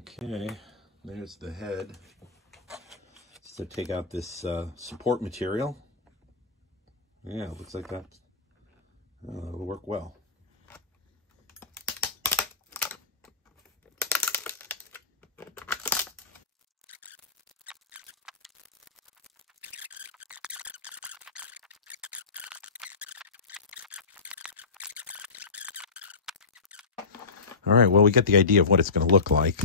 Okay, there's the head. So take out this support material. Yeah, it looks like that. It'll work well. All right, well, we get the idea of what it's going to look like.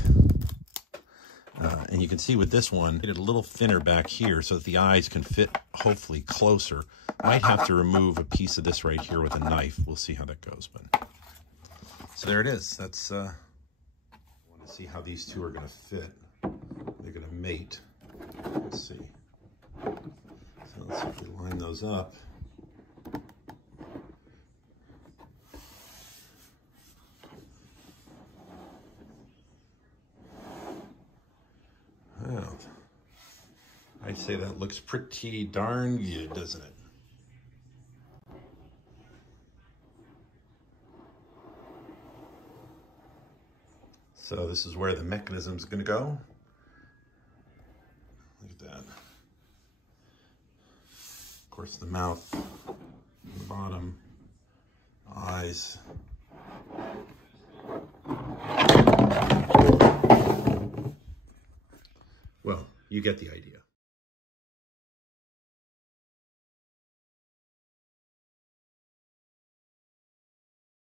And you can see with this one, get it a little thinner back here so that the eyes can fit hopefully closer. Might have to remove a piece of this right here with a knife. We'll see how that goes. But so there it is. That's I want to see how these two are going to fit. They're going to mate. Let's see. So let's see if we line those up. Well, I'd say that looks pretty darn good, doesn't it? So this is where the mechanism's going to go. Look at that. Of course, the mouth, the bottom, eyes. Well, you get the idea.